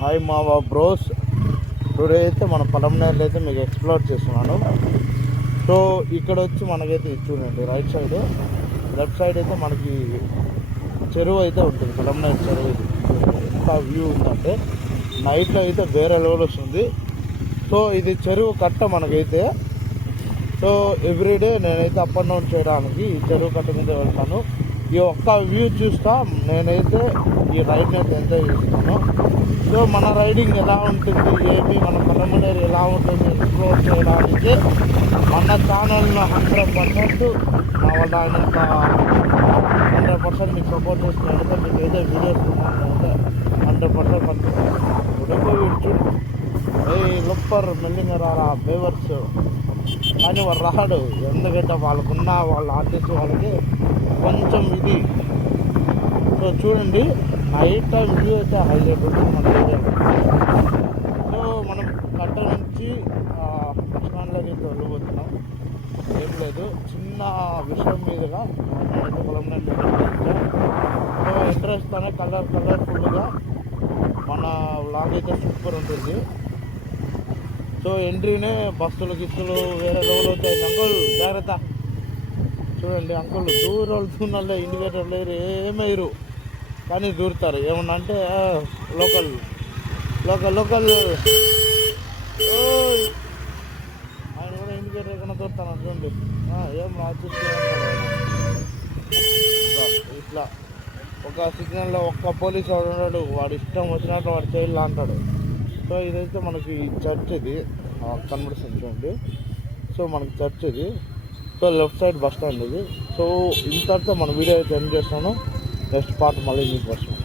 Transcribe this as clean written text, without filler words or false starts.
Hi మావా bros. Today అయితే మన పలంనేరులో అయితే మీకు ఎక్స్ప్లోర్ చేస్తున్నాను. సో ఇక్కడ వచ్చి మనకైతే చూడండి, రైట్ సైడ్ లెఫ్ట్ సైడ్ అయితే మనకి చెరువు అయితే ఉంటుంది. పలంనేరు చెరువు ఇది ఎంత వ్యూ ఉందంటే నైట్లో అయితే వేరే లెవెల్ వస్తుంది. సో ఇది చెరువు కట్ట మనకైతే. సో ఎవ్రీడే నేనైతే అప్ అండ్ డౌన్ చేయడానికి ఈ చెరువు కట్ట మీద వెళ్తాను. ఈ ఒక్క వ్యూ చూస్తా నేనైతే ఈ రైడ్ని అయితే ఎంజాయ్ చేస్తాను. సో మన రైడింగ్ ఎలా ఉంటుంది, ఏమి మన పలంనేరు ఎలా ఉంటుంది ఎక్స్ప్లోర్ చేయడానికి మన ఛానల్ను 100% నా వల్ల అయినంత 100% మీకు సపోర్ట్ చేస్తున్నట్టు మీకు ఏదో వీడియోస్ అయితే 100% పంపిస్తాను. చూడు లుప్పర్ మెల్లింగ రారా బేవర్స్ కానీ వాడు రాడు. ఎందుకంటే వాళ్ళకున్న వాళ్ళ ఆర్టిస్ట్ వాళ్ళకి కొంచెం ఇది. సో చూడండి, నైట్ టైం వ్యూ అయితే హైలైట్ ఉంటుంది మన ఏరియా. సో మనం కట్ట నుంచి బస్టాండ్లోకి అయితే వెళ్ళబోతున్నాం. ఏం లేదు, చిన్న విషయం మీదుగా నేనైతే పొలంనేరు. సో ఇంట్రెస్ట్తోనే కలర్ఫుల్గా మన వ్లాగ్ అయితే సూపర్ ఉంటుంది. సో ఎంట్రీనే బస్సులు గిస్సులు వేరే లెవెల్ అవుతాయి. అంకుల్ జాగ్రత్త. చూడండి అంకుల్ దూరాలు ఇండికేటర్ లేరు, ఏమయ్యారు కానీ దూరుతారు. ఏమన్నా అంటే లోకల్ ఆయన కూడా ఇండికేటర్ ఎక్కడ దూరుతాను చూడండి. ఏం రాసిస్తే ఇట్లా ఒక సిగ్నల్లో ఒక్క పోలీసు వాడు ఉన్నాడు, వాడు ఇష్టం వచ్చినట్టు వాడు చేయాలి అంటాడు. సో ఇదైతే మనకి చర్చ్, ఇది కనబడుతుంది చూడండి. సో మనకి చర్చ్ ఇది. So left side bus stand ఇది. సో ఇంతటితో మన వీడియో అయితే ఎండ్ చేస్తాను. నెక్స్ట్ పార్ట్ మళ్ళీ మీకు వస్తాను.